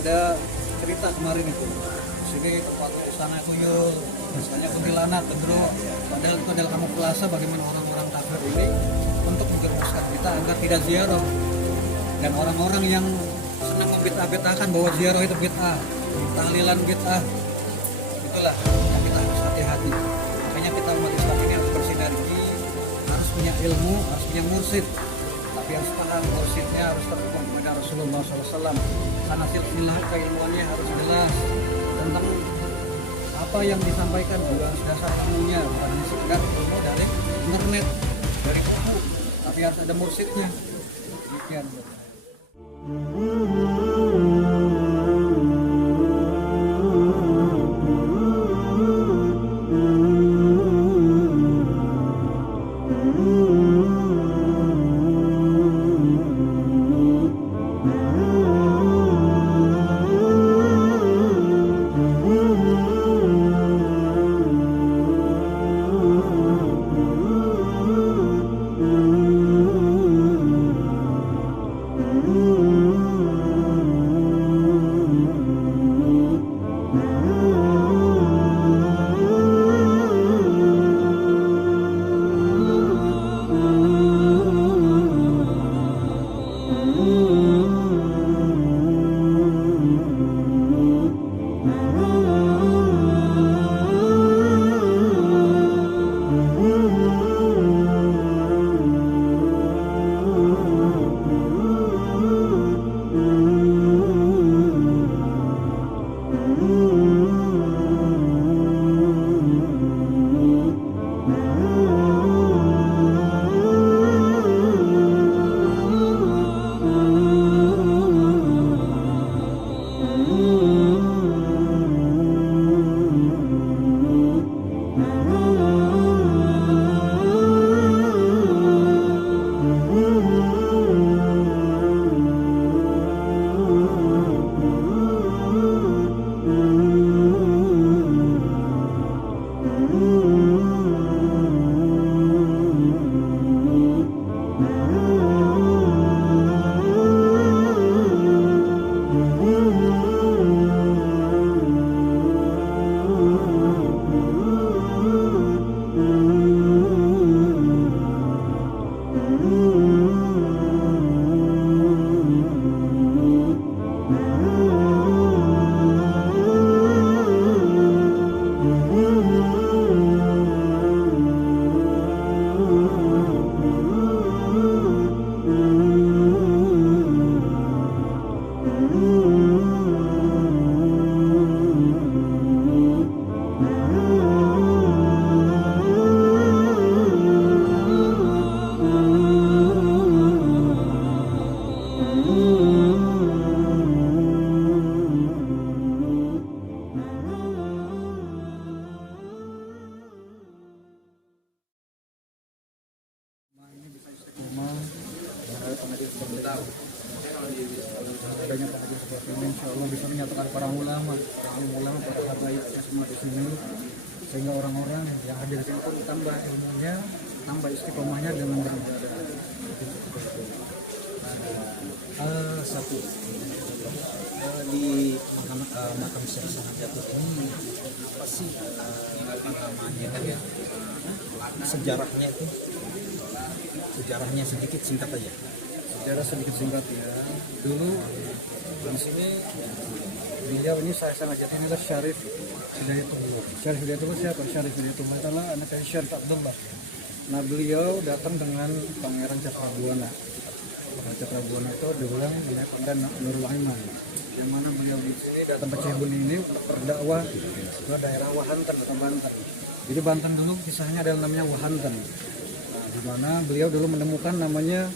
ada cerita kemarin itu. Sini tempat sana tuyul, misalnya kuntilanak, gendro. Padahal itu adalah kamuflase bagaimana orang-orang kafir ini untuk menjerumuskan kita agar tidak ziarah. Dan orang-orang yang senang membid'ah-bid'ahkan bahwa ziarah itu bid'ah, tahlilan bid'ah, itulah yang kita harus hati-hati. Makanya kita umat Islam ini harus bersinergi, harus punya ilmu, harus punya mursyid, tapi harus paham mursyidnya harus terhubung kepada Rasulullah SAW. Karena silsilah keilmuannya harus jelas tentang apa yang disampaikan, juga harus dasar ilmunya, bukan hanya sekedar ilmu dari internet, dari buku, tapi harus ada mursyidnya. Demikian. Adanya pengajian seperti ini, insya Allah bisa menyatakan para ulama pada habaibnya semua di sini, sehingga orang-orang yang hadir di sini pun tambah ilmunya, tambah istiqomahnya dengan beribadah. Satu di makam Syekh Sanad Jatuh ini apa sih namanya sejarahnya itu? Sejarahnya sedikit singkat aja. Sejarah sedikit singkat ya. Dulu di sini beliau ini saya sangat jatuh ini adalah Syarif Hidayatullah. Syarif Hidayatullah siapa? Syarif Hidayatullah adalah anak dari Syarif Abdullah. Nah beliau datang dengan Pangeran Cakrabuana. Pangeran Cakrabuana itu diulang oleh Pandan Nurul Aiman. Di mana beliau di sini datang ke Cibun ini untuk berdakwah ke daerah Wahanten atau Banten. Jadi Banten dulu kisahnya adalah namanya Wahanten. Nah, di mana beliau dulu menemukan namanya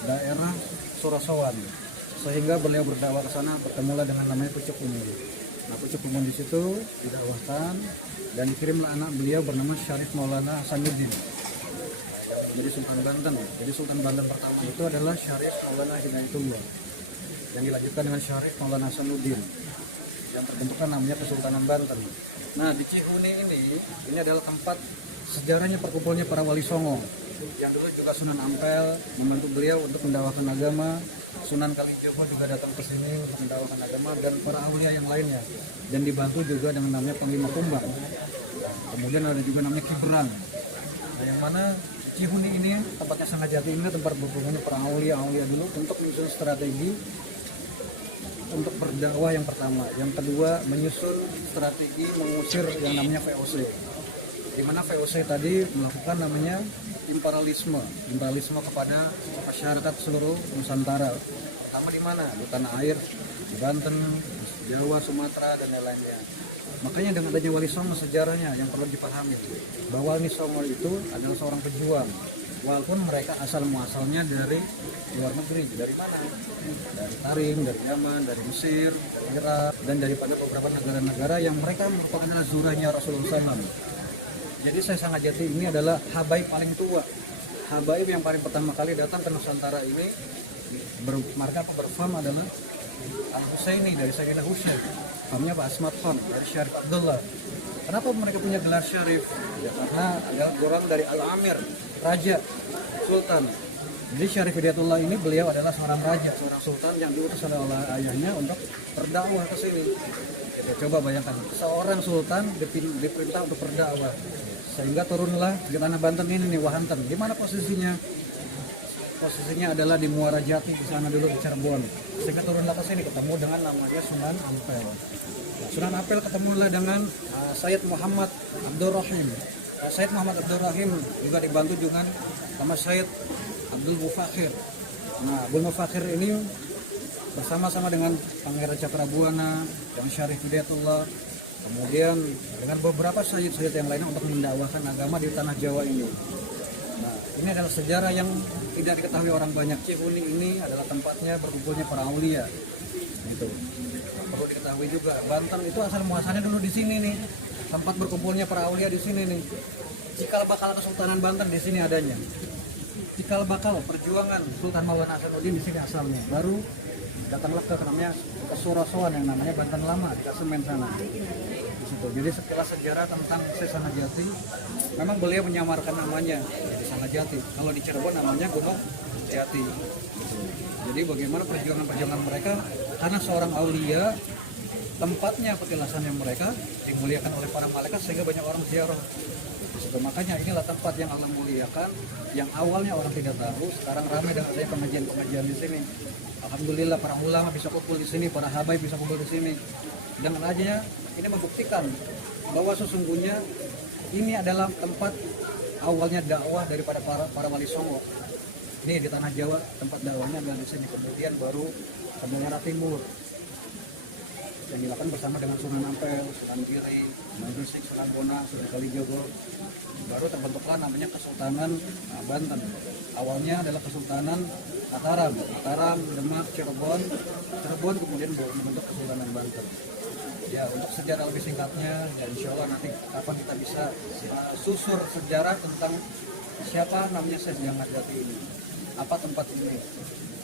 daerah Surasawan, sehingga beliau berdakwah ke sana, bertemulah dengan namanya Pucuk Umun. Nah Pucuk Umun di situ didakwahkan dan dikirimlah anak beliau bernama Syarif Maulana Hasanuddin yang menjadi Sultan Banten. Jadi Sultan Banten pertama itu adalah Syarif Maulana Hidayatullah, yang dilanjutkan dengan Syarif Maulana Hasanuddin, yang terbentukkan namanya Kesultanan Banten. Nah di Cihuni ini adalah tempat sejarahnya perkumpulnya para wali songo, yang dulu juga Sunan Ampel membantu beliau untuk mendakwahkan agama Sunan Kalijogo juga datang ke sini untuk mendakwakan agama dan para aulia yang lainnya, dan dibantu juga dengan namanya Panglima Kumbang. Kemudian ada juga namanya Kiberang. Nah, yang mana Cihuni ini tempatnya Sanggajati ini tempat berkumpulnya para aulia dulu untuk menyusun strategi untuk berdakwah yang pertama. Yang kedua menyusun strategi mengusir yang namanya VOC. Di mana VOC tadi melakukan namanya imperialisme kepada masyarakat seluruh Nusantara. Pertama di mana? Di tanah air, di Banten, Jawa, Sumatera dan lain-lainnya. Makanya dengan adanya Wali Songo sejarahnya yang perlu dipahami bahwa Wali Songo itu adalah seorang pejuang, walaupun mereka asal muasalnya dari luar negeri. Dari mana? Dari Tarim, dari Yaman, dari Mesir, dari Irak, dan daripada beberapa negara-negara yang mereka merupakan adalah zurahnya Rasulullah SAW. Jadi saya Sanggajati ini adalah habaib paling tua, habaib yang paling pertama kali datang ke Nusantara ini. Marga berfam adalah Al-Husaini dari Sayyidina Husain, famnya Pak Asmat Khan dari Syarif Abdullah. Kenapa mereka punya gelar Syarif? Ya, karena adalah orang dari Al-Amir, raja, sultan. Jadi Syarif Hidayatullah ini beliau adalah seorang raja, seorang sultan yang diutus oleh ayahnya untuk berdakwah ke sini. Ya, coba bayangkan, seorang sultan diperintah untuk berdakwah, sehingga turunlah di tanah Banten ini nih, Wahanten. Di mana posisinya? Posisinya adalah di Muara Jati, di sana dulu di Cirebon. Sehingga turunlah ke sini, ketemu dengan namanya Sunan Ampel. Sunan Ampel ketemulah dengan Sayyid Muhammad Abdul Rahim. Sayyid Muhammad Abdul Rahim juga dibantu dengan sama Sayyid Abdul Mufakhir. Nah, Abdul Mufakhir ini bersama-sama dengan Pangeran Cakrabuana, yang Syarif Hidayatullah, kemudian dengan beberapa sayyid-sayyid yang lainnya untuk mendakwahkan agama di tanah Jawa ini. Nah, ini adalah sejarah yang tidak diketahui orang banyak. Cihuni ini adalah tempatnya berkumpulnya para aulia. Gitu. Perlu diketahui juga, Banten itu asal muasalnya dulu di sini nih. Tempat berkumpulnya para aulia di sini nih. Cikal bakal Kesultanan Banten di sini adanya. Cikal bakal perjuangan Sultan Maulana Hasanuddin di sini asalnya. Baru datanglah ke namanya Kesurasoan yang namanya Banten Lama di Kasemen sana. Jadi sekilas sejarah tentang Sanggajati, memang beliau menyamarkan namanya jadi Sanggajati. Kalau di Cirebon namanya Gunung Jati. Jadi bagaimana perjuangan mereka, karena seorang aulia, tempatnya petilasannya mereka dimuliakan oleh para malaikat sehingga banyak orang ziarah. Makanya inilah tempat yang Allah muliakan, yang awalnya orang tidak tahu, sekarang ramai dengan adanya pengajian-pengajian di sini. Alhamdulillah para ulama bisa kumpul di sini, para habaib bisa kumpul di sini. Dengan adanya ini membuktikan bahwa sesungguhnya ini adalah tempat awalnya dakwah daripada para wali songo. Ini di tanah Jawa tempat dakwahnya adalah di sini. Kemudian baru ke daerah timur yang dilakukan bersama dengan Sunan Ampel, Sunan Giri, Sunan Gresik, Sunan Bona, Sunan Kalijogo. Baru terbentuklah namanya Kesultanan Banten. Awalnya adalah Kesultanan Mataram, Demak, Cirebon, kemudian membentuk Kesultanan Banten. Ya, untuk sejarah lebih singkatnya, ya insya Allah nanti kapan kita bisa susur sejarah tentang siapa namanya Syekh Sanggajati ini, apa tempat ini,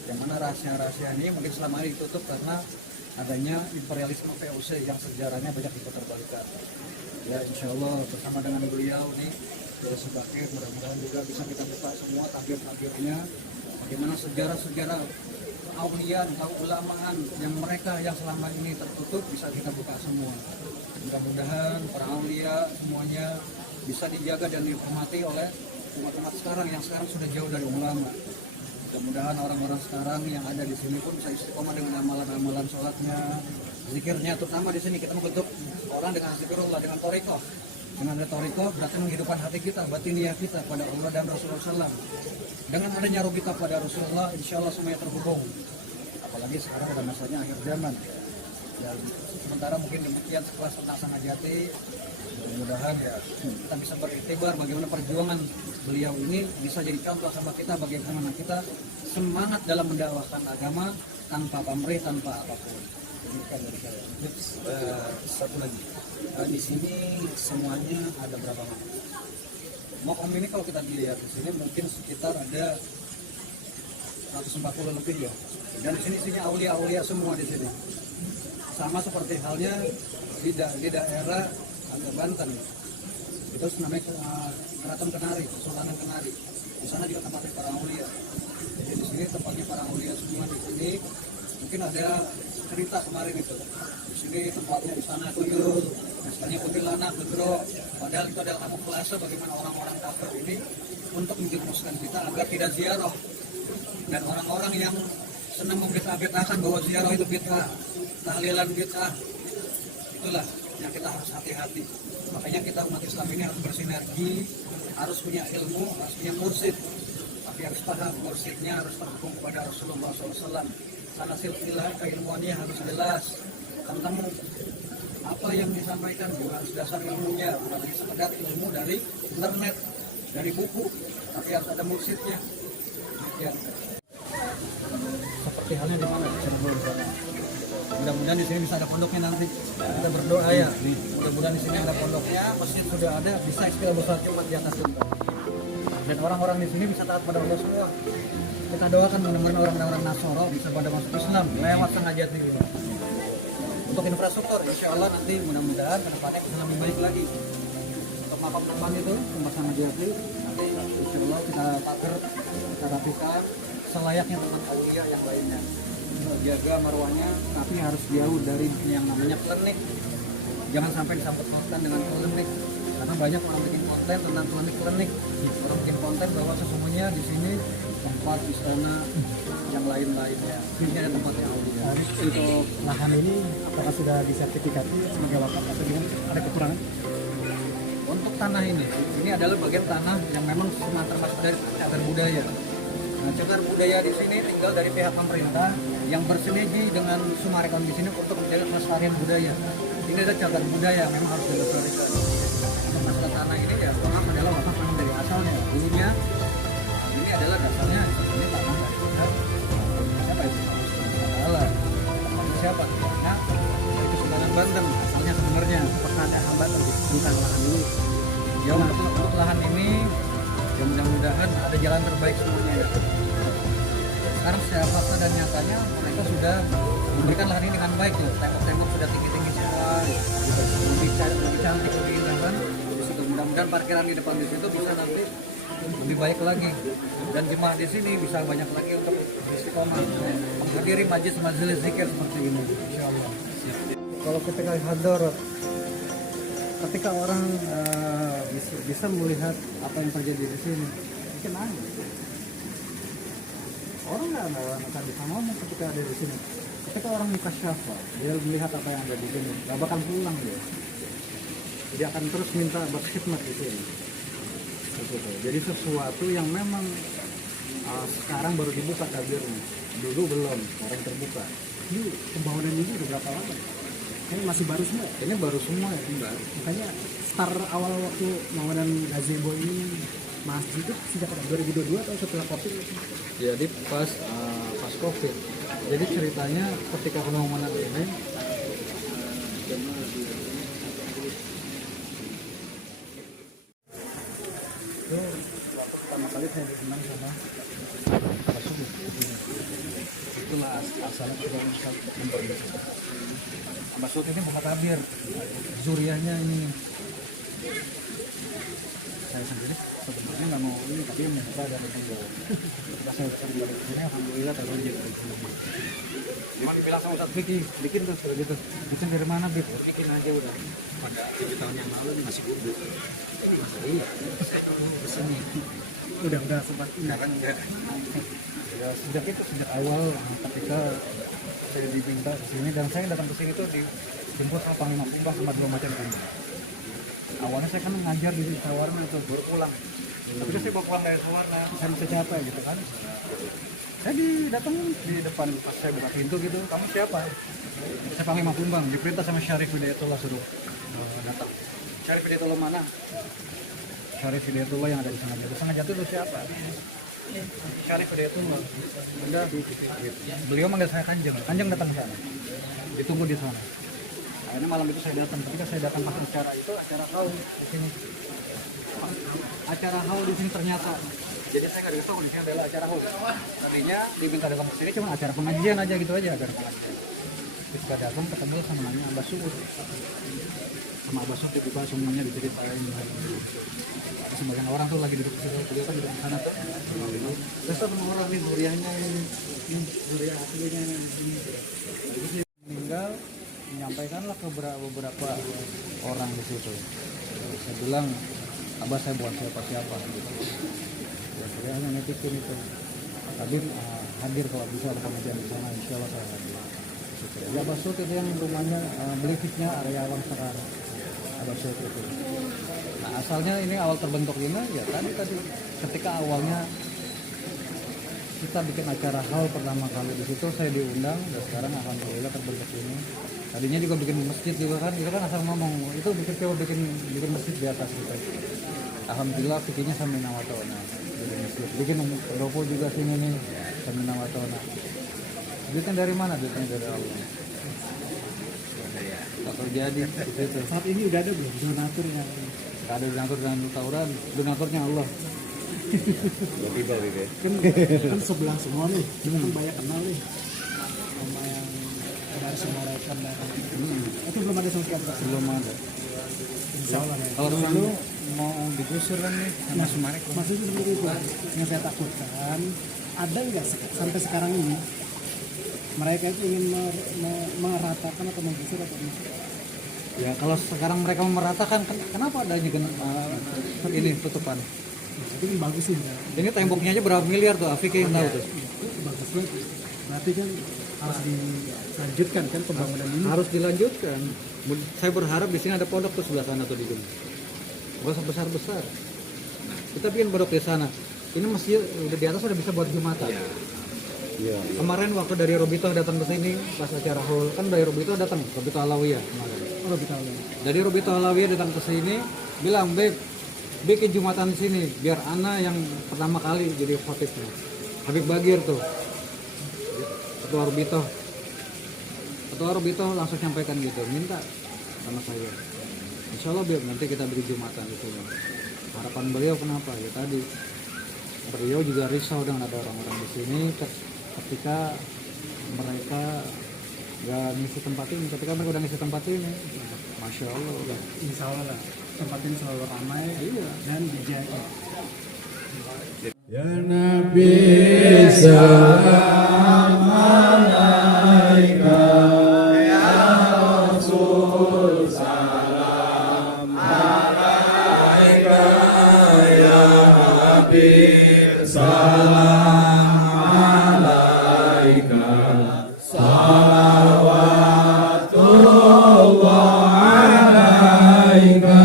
yang mana rahasia-rahasia ini mungkin selama ini ditutup karena adanya imperialisme VOC yang sejarahnya banyak diputarbalikkan. Ya insya Allah bersama dengan beliau nih dari Subakir, mudah-mudahan juga bisa kita buka semua tabir-tabirnya, bagaimana sejarah-sejarah aulia atau ulamaan yang mereka yang selama ini tertutup bisa kita buka semua. Mudah-mudahan para aulia semuanya bisa dijaga dan dihormati oleh umat-umat sekarang yang sekarang sudah jauh dari ulama. Mudah-mudahan orang-orang sekarang yang ada di sini pun bisa istiqomah dengan amalan-amalan sholatnya, zikirnya, terutama di sini kita membentuk orang dengan zikrullah, dengan thariqah. Dengan ada thariqah berarti menghidupkan hati kita, batiniah kita pada Allah dan Rasulullah SAW. Dengan adanya ruh kita pada Rasulullah, insya Allah semuanya terhubung. Apalagi sekarang pada masanya akhir zaman. Dan sementara mungkin demikian sekelas tentang Sanggajati. Mudah-mudahan ya kita bisa beriktibar bagaimana perjuangan beliau ini bisa jadi contoh sama kita, bagaimana kita semangat dalam mendakwahkan agama tanpa pamrih, tanpa apapun. Demikian dari saya. Satu lagi, di sini semuanya ada berapa makam? Makam ini kalau kita dilihat di sini mungkin sekitar ada 140 lebih ya. Dan di sini isinya aulia-aulia semua di sini. Sama seperti halnya di daerah Banten. Itu namanya Keraton Kenari, Kesultanan Kenari. Di sana juga tempat para aulia. Jadi di sini sini tempatnya para mulia semua di sini. Mungkin ada cerita kemarin itu. Di sini tempatnya di sana tuyul, misalnya kuntilanak, bedro. Padahal itu adalah kamuflase bagaimana orang-orang kafir ini untuk menjerumuskan kita agar tidak ziarah. Dan orang-orang yang senang membid'ah-bid'ahkan bahwa ziarah itu bid'ah, tahlilan bid'ah, itulah yang kita harus hati-hati. Makanya kita umat Islam ini harus bersinergi, harus punya ilmu, harus punya mursyid, tapi harus paham mursyidnya harus terhubung kepada Rasulullah SAW. Karena silsilah keilmuannya harus jelas tentang apa yang disampaikan juga harus dasar ilmunya, bukan hanya sekedar ilmu dari internet, dari buku, tapi harus ada mursyidnya. Ya. Seperti halnya di mana di Cirebon sana. Mudah-mudahan di sini bisa ada pondoknya nanti. Kita berdoa ya. Mudah-mudahan di sini ada pondoknya, masjid sudah ada, bisa istilah besar Jumat di atas juga. Dan orang-orang di sini bisa taat pada Allah semua. Kita doakan mudah-mudahan orang-orang Nasoro bisa pada masuk Islam lewat sengaja ini. Untuk infrastruktur, insya Allah nanti mudah-mudahan ke depannya bisa lebih baik lagi. Untuk makam teman itu, tempat sama Jati, nanti insya Allah kita takir, kita rapikan selayaknya teman aulia yang lainnya. Jaga marwahnya, tapi harus jauh dari yang namanya klinik. Jangan sampai disangkut pautkan dengan klinik, karena banyak orang bikin konten tentang klinik. Orang bikin konten bahwa sesungguhnya di sini tempat istana yang lain-lainnya. Ini ada tempatnya aulia. Untuk lahan ini apakah sudah disertifikasi sebagai wakaf atau gimana? Ada kekurangan? Untuk tanah ini adalah bagian tanah yang memang termasuk dari cagar budaya. Nah, cagar budaya di sini tinggal dari pihak pemerintah yang bersinergi dengan Sumarekon di sini untuk menjaga kelestarian budaya. Ini ada cagar budaya memang harus dilestarikan. Untuk masalah tanah ini ya wakaf adalah wakaf memang dari asalnya. Dulunya ini adalah dasarnya ini tanah dari pihak siapa itu? Allah. Siapa? Nah, itu Kesultanan Banten asalnya sebenarnya. Apakah ada hambatan tentang lahan ini? Ya untuk lahan ini ya mudah-mudahan ada jalan terbaik semuanya ya. Sekarang secara fakta dan nyatanya mereka sudah memberikan lahan ini dengan baik tuh. Tembok-tembok sudah tinggi-tinggi semua, lebih cantik, lebih indah kan. Di situ mudah-mudahan parkiran di depan di situ bisa nanti lebih baik lagi. Dan jemaah di sini bisa banyak lagi untuk istiqomah menghadiri majelis zikir seperti ini. Insyaallah. Kalau ketika hadarat, ketika orang bisa melihat apa yang terjadi di sini, mungkin nangis. Orang nggak akan bisa ngomong ketika ada di sini. Ketika orang mukasyafa, dia melihat apa yang ada di sini, nggak bakal pulang dia. Dia akan terus minta berkhidmat di sini. Begitu. Jadi sesuatu yang memang sekarang baru dibuka tabirnya, dulu belum, sekarang terbuka. Ini pembangunan ini udah berapa lama? Ini masih baru semua. Ini baru semua ya, enggak. Makanya start awal waktu pembangunan gazebo ini masjid itu sejak 2022 atau setelah COVID? Jadi pas COVID. Jadi ceritanya ketika pembangunan ini itu pertama kali saya dikenal sama Rasul. Itulah asalnya sudah bisa membangun. Maksud ini bukan tabir, zuriahnya ini. Saya sendiri sebenarnya nggak mau ini, tapi minta dari beliau. Pas saya kembali ke sini, alhamdulillah terwujud. Cuma bilang sama Ustaz Vicky, bikin terus kalau gitu. Bikin dari mana, Bik? Bikin aja udah. Pada 7 tahun yang lalu masih gugup. Iya, saya dulu kesini. Udah sempat Sekarang enggak. Ya sejak itu, sejak awal ketika saya diminta ke sini, dan saya datang ke sini tuh dijemput sama Panglima Kumbah sama 2 macam kumbah. Awalnya saya kan ngajar di Sawarna itu, baru pulang. Tapi saya bawa pulang dari Sawarna, saya bisa capek gitu kan. Saya datang di depan, pas saya buka pintu gitu, kamu siapa? Saya Panglima Kumbang, diperintah sama Syarif Hidayatullah suruh datang. Syarif Hidayatullah mana? Syarif Hidayatullah yang ada di Sengaja. Sengaja itu siapa? Syarif Hidayatullah. Udah beliau manggil saya Kanjeng. Kanjeng datang ke sana. Ditunggu di sana. Akhirnya malam itu saya datang. Ketika saya datang pas acara itu, acara haul di sini. Acara haul di sini ternyata. Jadi saya nggak tahu di sini adalah acara haul. Tadinya diminta datang ke sini cuma acara pengajian aja gitu aja, acara pengajian. ketika datang ketemu sama namanya Abah Suud. Sama Abah Suud juga semuanya diceritain. Sebagian orang tuh lagi duduk di situ, beliau kan duduk di sana tuh. Terus sama orang nih Nuriahnya ini Nuriah aslinya ini. Meninggal, menyampaikanlah ke beberapa orang di situ. Saya bilang, Abah saya bukan siapa-siapa gitu. Ya, saya hanya netikin itu. Habib hadir kalau bisa kemudian di sana, insya Allah saya hadir. Ya Abah Suud itu yang rumahnya Belikitnya area Awang sekarang. Abah Suud itu. Nah asalnya ini awal terbentuk ini ya tadi ketika awalnya kita bikin acara haul pertama kali di situ saya diundang dan sekarang alhamdulillah terbentuk ini. Tadinya juga bikin masjid juga kan, kita kan asal ngomong itu bikin masjid di atas gitu. Alhamdulillah bikinnya sampai nawatona bikin masjid, bikin ruko juga sini nih sampai nawatona. Duitnya dari mana? Duitnya dari Allah. Tak terjadi itu. Saat ini udah ada belum donatur yang Gak ada donatur dengan tawuran, donaturnya Allah. kan sebelah semua nih, kita kan banyak kenal nih sama yang dari semua rekan dan itu belum ada sama sekali. Belum ada. Insya Allah ya. Kalau dulu mau digusur kan nih sama Sumarek. Maksudnya seperti itu yang saya takutkan, ada nggak sampai sekarang ini mereka itu ingin meratakan atau menggusur atau Ya kalau sekarang mereka meratakan, kenapa adanya ini tutupan? itu kan bagus sih ya. Ini temboknya aja berapa miliar tuh, Afik yang tahu tuh. Bagus banget. Berarti kan harus dilanjutkan kan pembangunan ini. Harus dilanjutkan. Saya berharap di sini ada pondok tuh sebelah sana tuh di gunung. Gak usah besar-besar. Kita bikin pondok di sana. Ini masih udah di atas udah bisa buat jumatan. Iya. Kemarin waktu dari Robito datang ke sini pas acara haul kan dari Robito datang, Robito Alawiyah kemarin. Oh, lebih tahu ya. Dari Robito Alawiyah datang ke sini bilang, "Beb, bikin jumatan di sini biar ana yang pertama kali jadi khotibnya." Habib Bagir tuh. Ketua Robito langsung nyampaikan gitu, minta sama saya. Insya Allah biar nanti kita bikin jumatan itu. Harapan beliau kenapa? Ya tadi beliau juga risau dengan ada orang-orang di sini ketika mereka nggak ngisi tempat ini. Ketika mereka udah ngisi tempat ini, masya Allah udah. Insya Allah lah tempat ini selalu ramai dan dijaga. Ya Nabi salam alaika, ya Rasul salam alaika, ya Habib salam alaika, salawatullah alaika.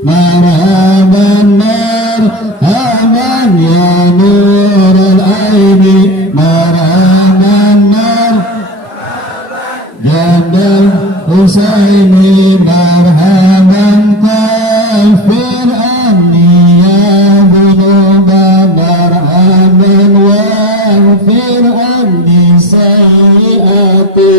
Marhaban marhaban ya nur al-aini, marhaban marhaban jadal Husaini, marhaban kafir anni ya dhunuba, marhaban waghfir anni sayyiati,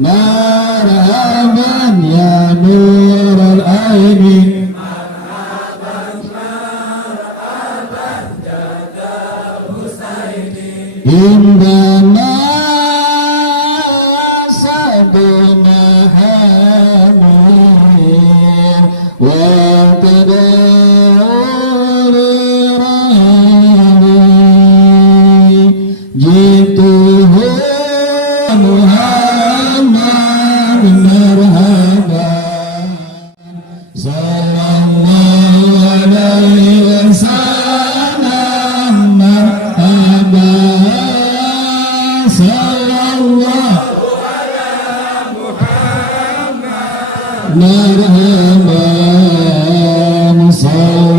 marhaban ya nur al-aini, marhaban jadal Husaini, indana sabna hamir wa tadawri jituhu Muhammad marhaban sallallahu alaihi wasallam, marhaban sallallahu ala Muhammad marhaban صلى